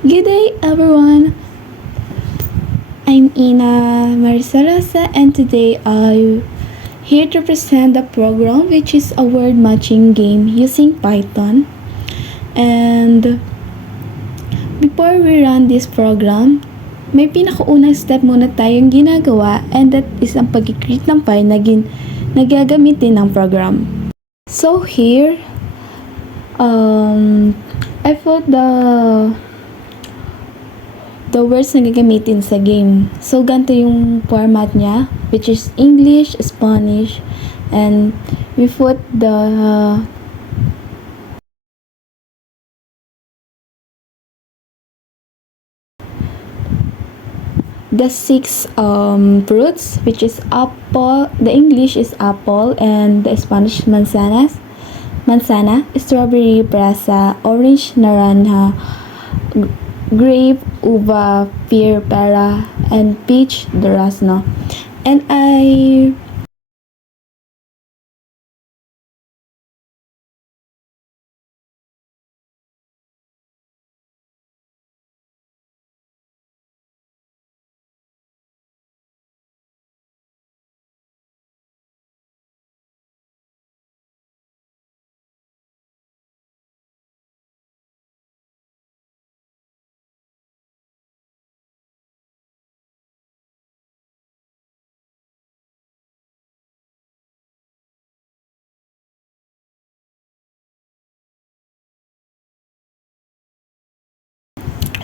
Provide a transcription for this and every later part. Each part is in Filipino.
Good day, everyone. I'm Ina Marisarasa, and today I'm here to present the program, which is a word matching game using Python. And before we run this program, may pinakaunang step muna tayong ginagawa, and that is ang pag-create ng file na nagagamitin ng program. So here, I put the words na gagamitin sa game. So, ganito yung format niya, which is English, Spanish, and we put the six fruits, which is apple. The English is apple, and the Spanish manzana, strawberry, brasa, orange, naranja, grape, uva, pear, pera, and peach, durazno. And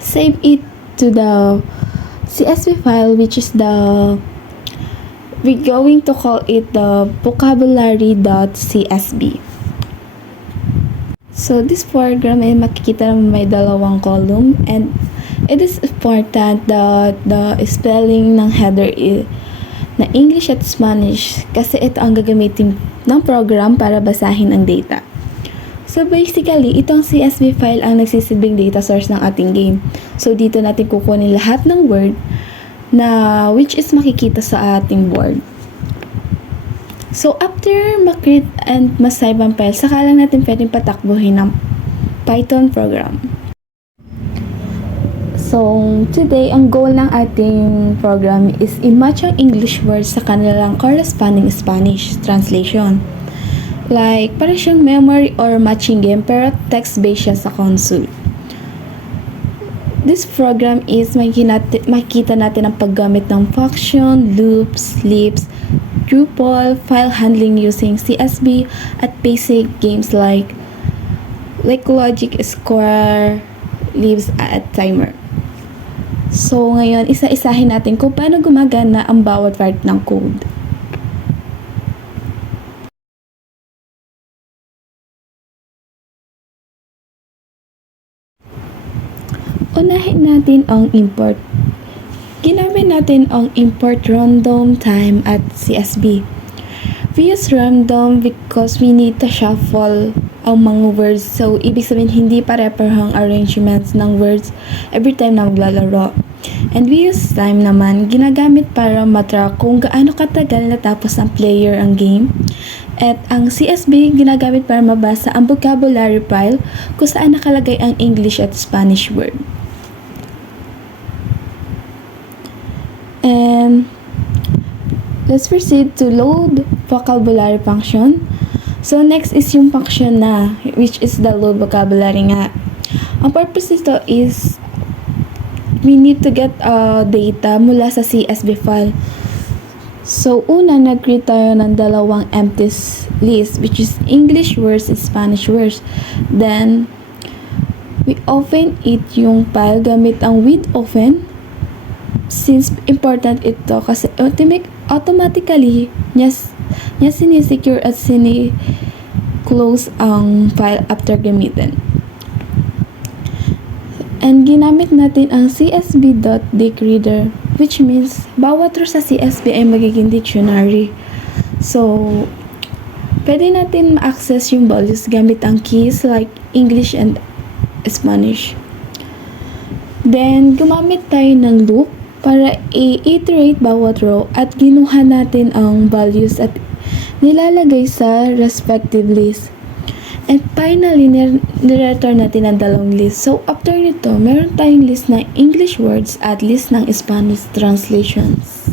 save it to the CSV file, which is we're going to call it the vocabulary.csv. So this program ay makikita naman may dalawang column, and it is important that the spelling ng header na English at Spanish, kasi ito ang gagamitin ng program para basahin ang data. So basically, itong CSV file ang nagsisilbing data source ng ating game. So dito natin kukunin lahat ng word na which is makikita sa ating board. So after makreate and masave ang file, saka lang natin pwedeng patakbuhin ng Python program. So today, ang goal ng ating program is i-match ang English words sa kanilang corresponding Spanish translation. Like, para siyang memory or matching game, pero text-based siya sa console. This program is makikita natin ang paggamit ng function, loops, leaps, tuple, file handling using CSV, at basic games like logic, score, leaves, at timer. So, ngayon, isa-isahin natin kung paano gumagana ang bawat part ng code. Unahin natin ang import. Ginamit natin ang import random time at CSV. We use random because we need to shuffle ang mga words. So, ibig sabihin hindi pare-parehong arrangements ng words every time na maglalaro. And we use time naman, ginagamit para matrack kung gaano katagal natapos ng player ang game. At ang CSV ginagamit para mabasa ang vocabulary file kung saan nakalagay ang English at Spanish word. And let's proceed to load vocabulary function. So next is yung function na, which is the load vocabulary nga. Ang purpose nito is we need to get data mula sa CSV file. So una, nag-create tayo ng dalawang empty list, which is English words and Spanish words. Then we open it yung file gamit ang with open. Since important ito kasi automatically niya sinisecure at close ang file after gamitin. And ginamit natin ang csv.decreader, which means bawat row sa CSV ay magiging dictionary. So, pwede natin ma-access yung values gamit ang keys like English and Spanish. Then, gumamit tayo ng loop para i-iterate bawat row at ginuha natin ang values at nilalagay sa respective list. And finally, nireturn natin ang dalawang list. So, after nito, meron tayong list ng English words at list ng Spanish translations.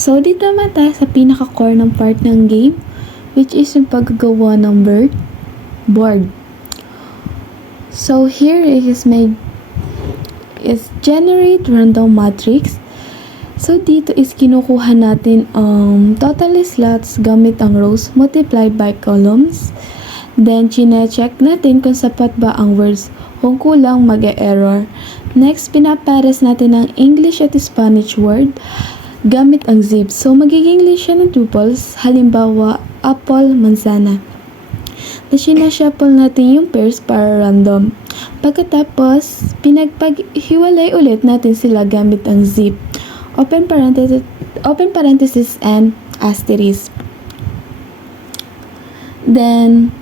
So, dito naman tayo sa pinaka-core ng part ng game, which is yung paggagawa ng board. So, here is generate random matrix. So, dito is kinukuha natin ang total slots gamit ang rows multiplied by columns. Then, chine-check natin kung sapat ba ang words. Kung kulang, mag-e-error. Next, pinapares natin ang English at Spanish word gamit ang zip. So, magiging list siya ng tuples. Halimbawa, apple, manzana. Na sinashuffle natin yung pairs para random. Pagkatapos, pinagpaghiwalay ulit natin sila gamit ang zip. Open parenthesis and asterisk. Then,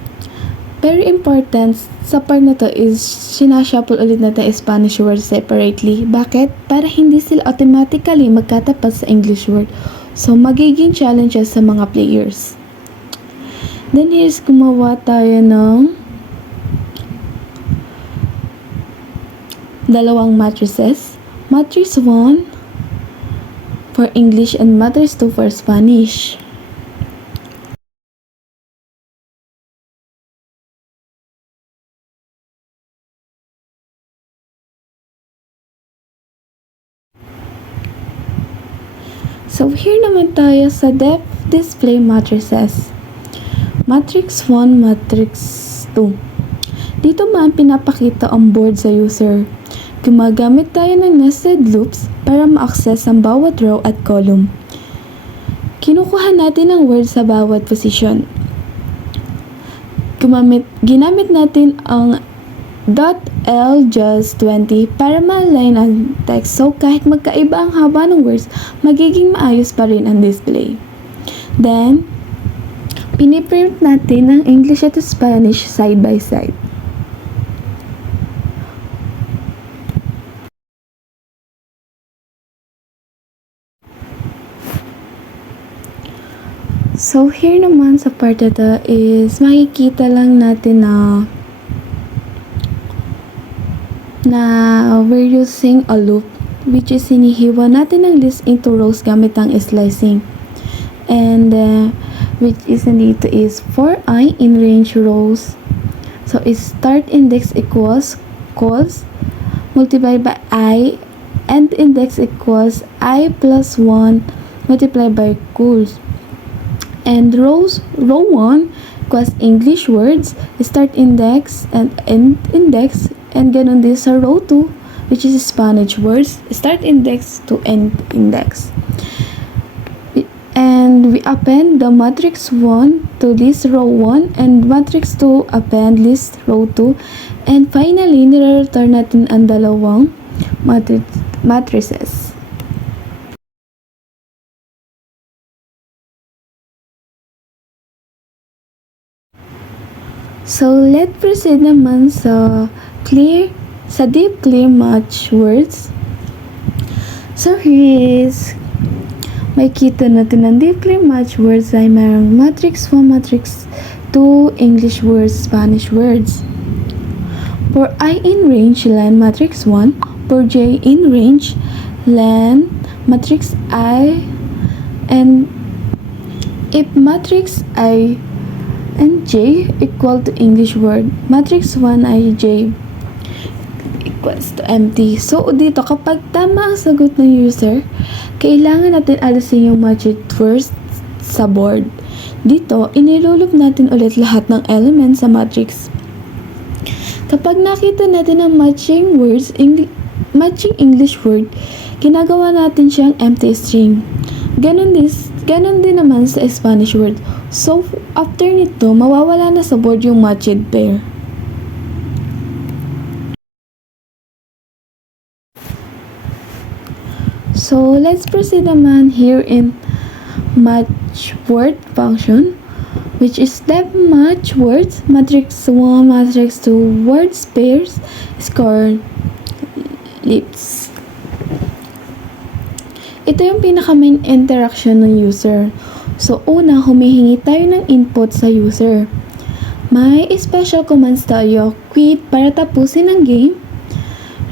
very important sa part na to is sinashuffle ulit natin Spanish word separately. Bakit? Para hindi sila automatically magkatapat sa English word. So, magiging challenges sa mga players. Then, here's gumawa tayo ng dalawang matrices. Matrix 1 for English and matrix 2 for Spanish. So, here naman tayo sa depth display matrices. Matrix 1, Matrix 2. Dito man pinapakita ang board sa user. Gumagamit tayo ng nested loops para ma-access ang bawat row at column. Kinukuha natin ang word sa bawat position. Ginamit natin ang .l_just20 para ma-align ang text. So, kahit magkaiba ang haba ng words, magiging maayos pa rin ang display. Then, piniprint natin ang English at Spanish side by side. So, here naman sa part na to is makikita lang natin na we're using a loop, which is hinihiwa natin ang list into rows gamit ang slicing. And which is nandito is for I in range rows. So, is start index equals multiplied by I, end index equals I plus 1 multiplied by cols. And row 1 equals English words, start index and end index, and ganun din sa row 2, which is Spanish words, start index to end index. And we append the matrix 1 to list row 1 and matrix 2 append list row 2. And finally, nire-return natin ang dalawang matrices. So, let's proceed naman sa deep clear match words. So, here is makikita natin ang deep clear match words ay mayroong matrix 1, matrix 2, English words, Spanish words. For I in range, len matrix 1. For J in range, len matrix I. And if matrix I and J equal to English word, matrix 1 I J equals to empty. So, dito, kapag tama ang sagot ng user, kailangan natin alisin yung matched words sa board. Dito, inilulup natin ulit lahat ng elements sa matrix. Kapag nakita natin ang matching English word, ginagawa natin siyang empty string. Ganon din naman sa Spanish word. So, after nito, mawawala na sa board yung matched pair. So, let's proceed naman here in match word function, which is step match words, matrix 1, matrix 2, words pairs, score lips. Ito yung pinaka-main interaction ng user. So, una, humihingi tayo ng input sa user. May special commands tayo. Quit para tapusin ang game.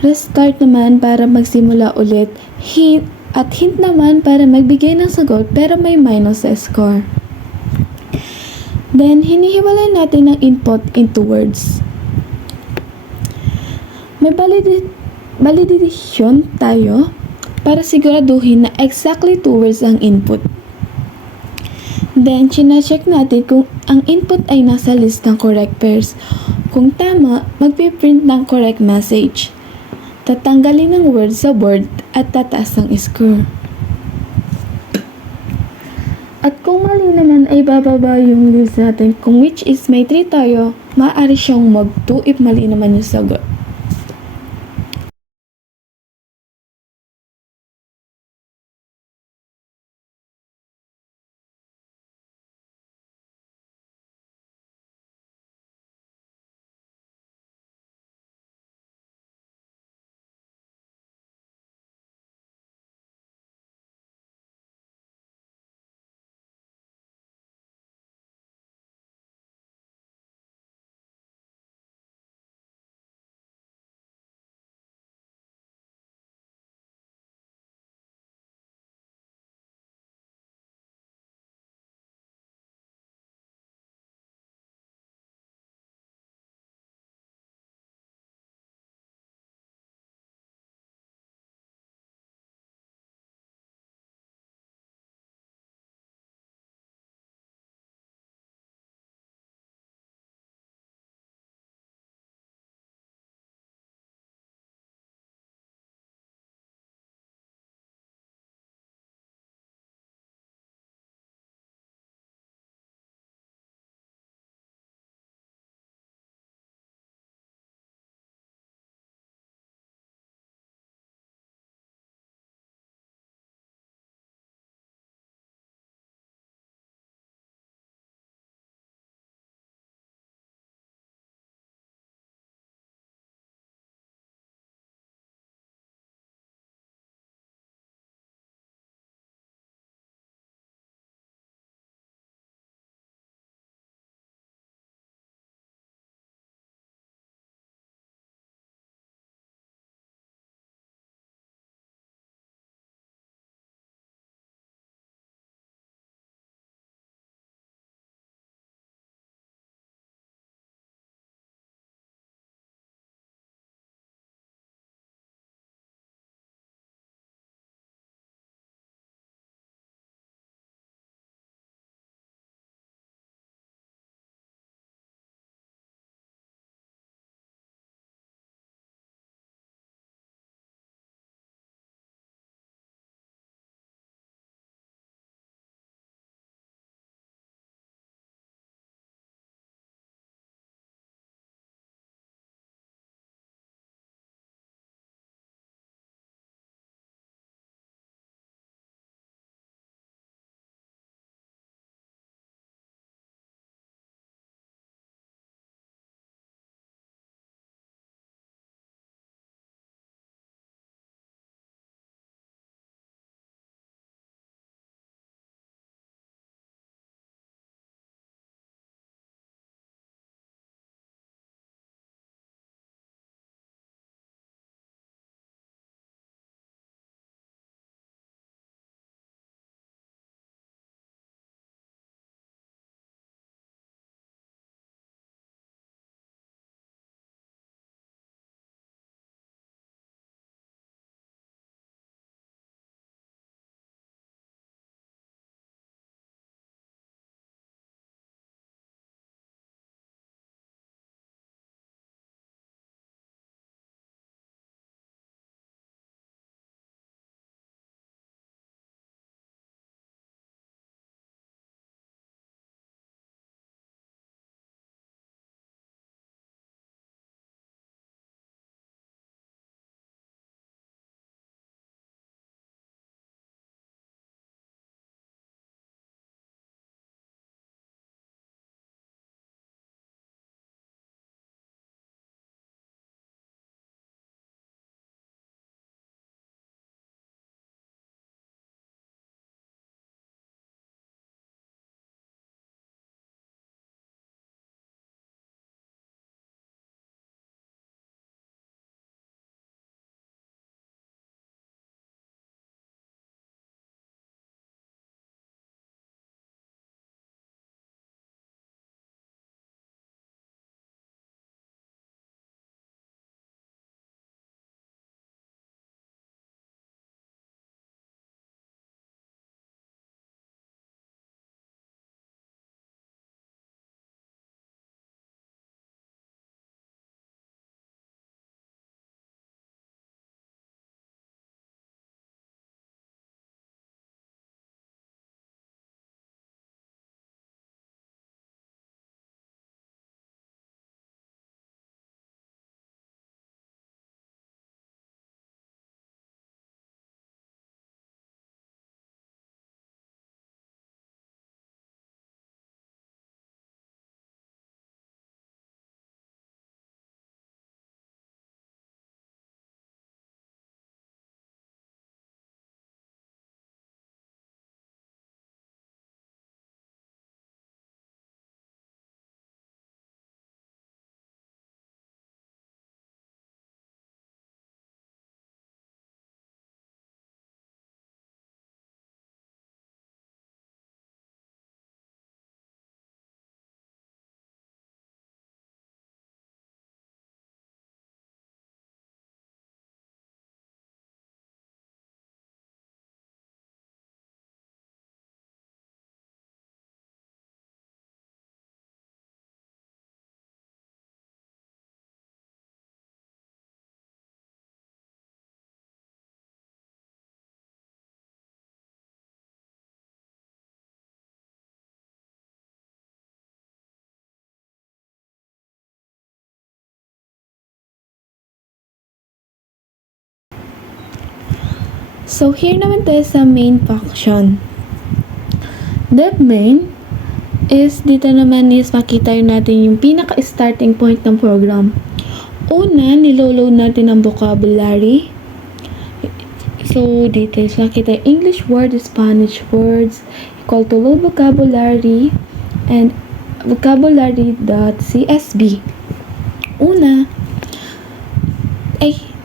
Restart naman para magsimula ulit. At hint naman para magbigay ng sagot pero may minus sa score. Then, hinihiwalay natin ang input into words. May validation tayo para siguraduhin na exactly 2 words ang input. Then, china-check natin kung ang input ay nasa list ng correct pairs. Kung tama, magpiprint ng correct message. Tatanggalin ng word sa board at tataas ang score. At kung mali naman ay bababa yung list natin. Kung which is may 3 tayo, maaari siyang mag-2 if mali naman yung sagot. So, here naman tayo sa main function. The main is dito naman is makita natin yung pinaka-starting point ng program. Una, niloload natin ang vocabulary. So, dito is makita English words, Spanish words, equal to load vocabulary and vocabulary.csv. Una,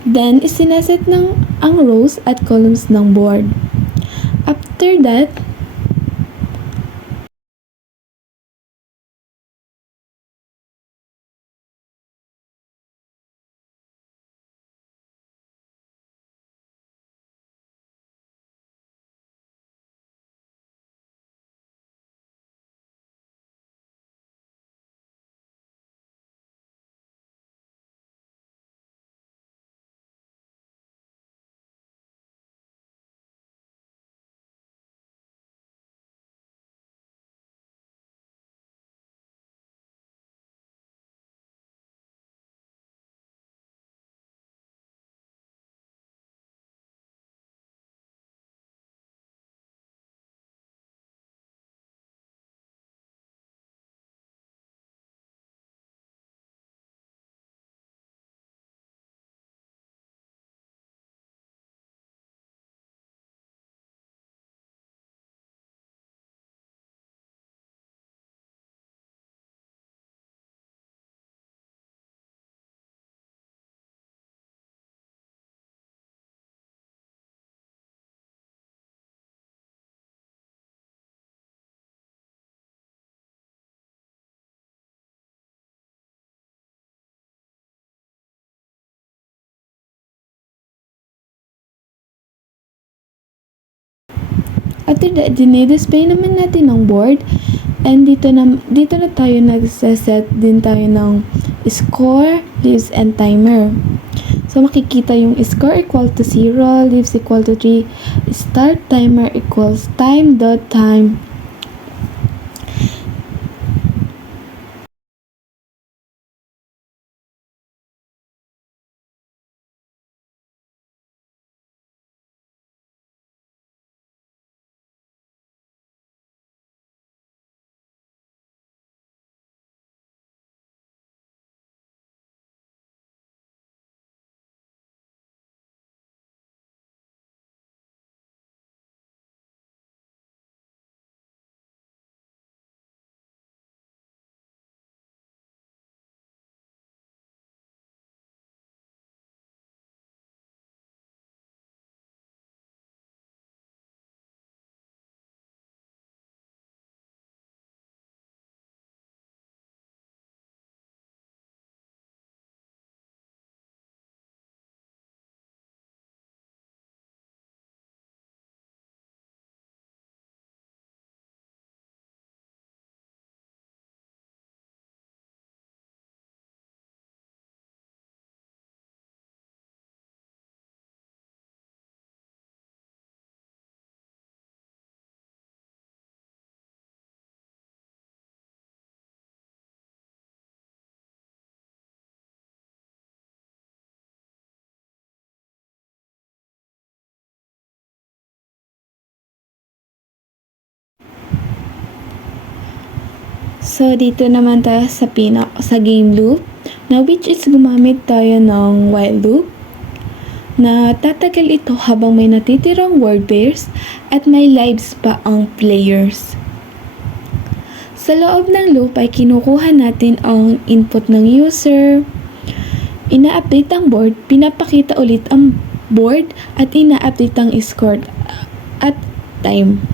then isineset ng ang rows at columns ng board. After that, after that, dinidisplay naman natin ng board. And dito na tayo nagsaset din tayo ng score, leaves, and timer. So, makikita yung score equal to 0, leaves equal to 3, start timer equals time.time. So, dito naman tayo sa game loop, na which is gumamit tayo ng while loop, na tatagal ito habang may natitirang word pairs at may lives pa ang players. Sa loob ng loop ay kinukuha natin ang input ng user, ina-update ang board, pinapakita ulit ang board, at ina-update ang score at time.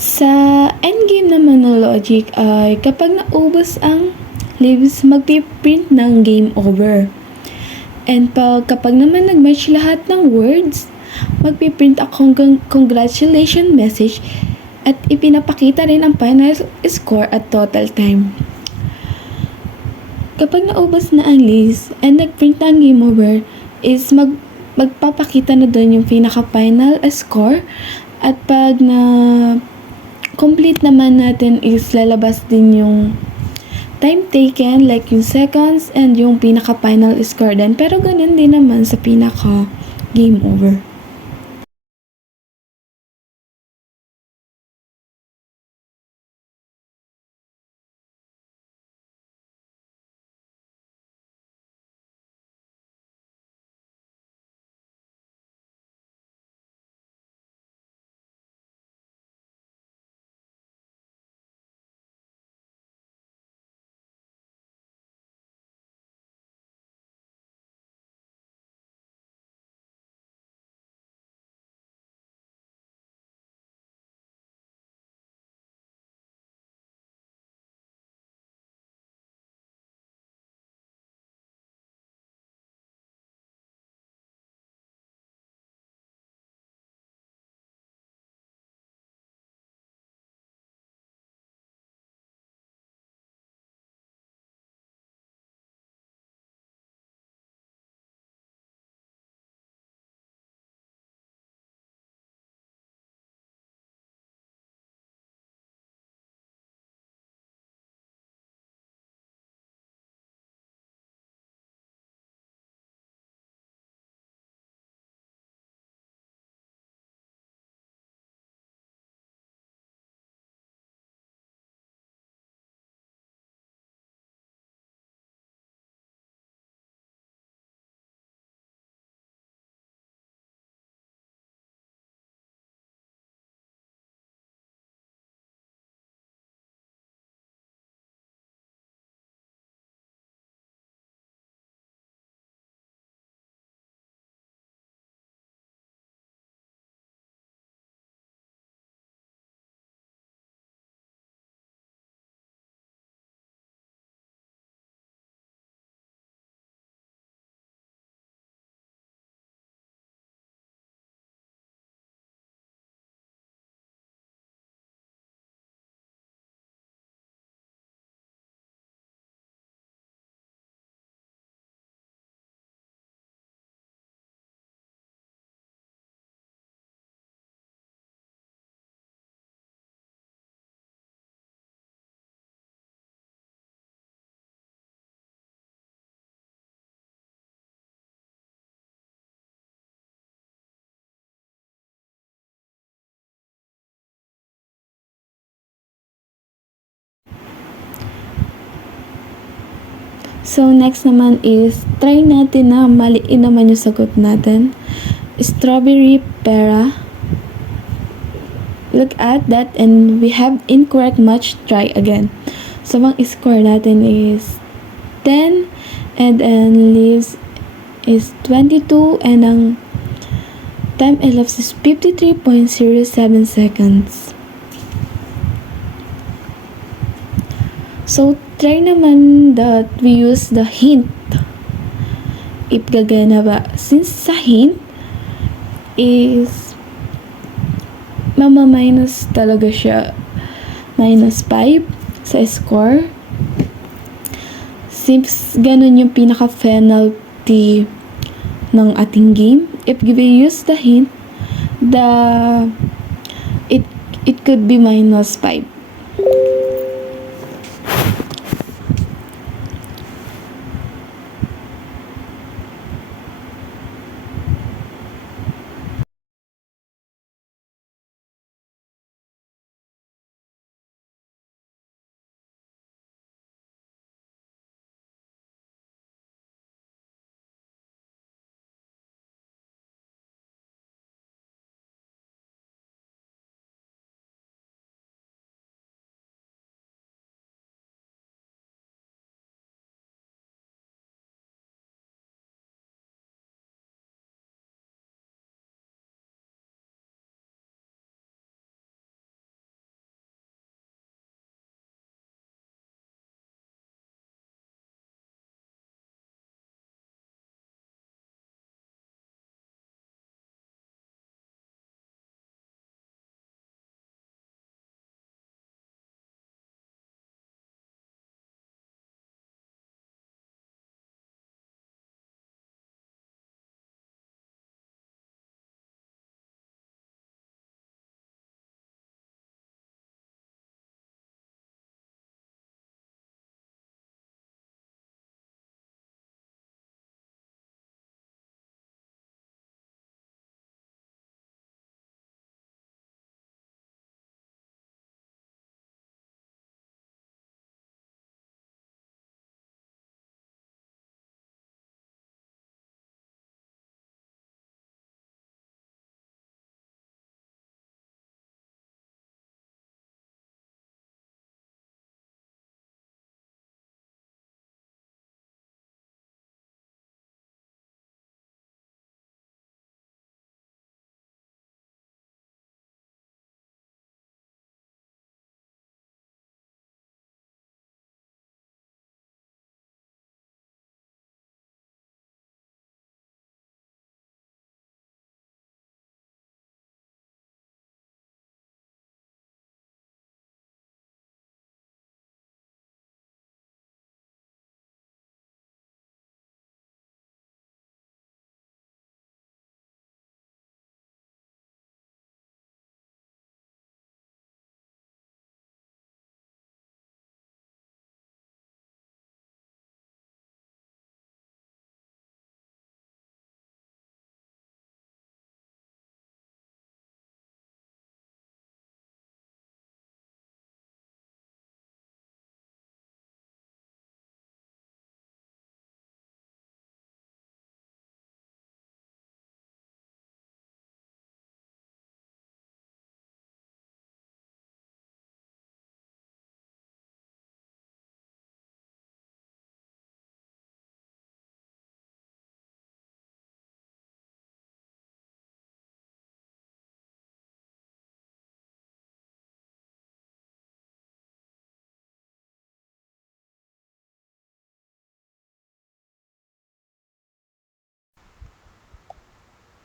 Sa endgame naman ng logic ay kapag naubos ang lives, magpiprint ng game over. And kapag naman nag-match lahat ng words, magpiprint ako ng congratulation message at ipinapakita rin ang final score at total time. Kapag naubos na ang list and nag-print na ang game over, is magpapakita na doon yung pinaka-final score at pag na complete naman natin is lalabas din yung time taken, like yung seconds and yung pinaka-final score din. Pero ganun din naman sa pinaka-game over. So, next naman is, try natin na maliin naman yung sagot natin. Strawberry, pera. Look at that and we have incorrect match, try again. So, ang score natin is 10 and then leaves is 22 and ang time elapsed is 53.07 seconds. So, try naman that we use the hint. If gagana ba? Since sa hint is mama-minus talaga siya. Minus 5 sa score. Since ganun yung pinaka-penalty ng ating game, if we use the hint, it could be minus 5.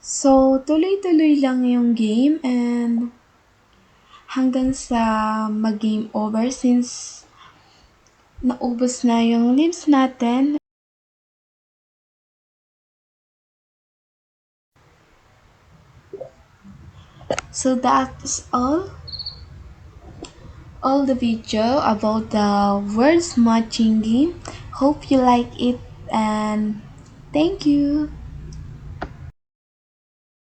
So, tuloy-tuloy lang yung game and hanggang sa mag-game over since naubos na yung lives natin. So that's all the video about the words matching game. Hope you like it and thank you.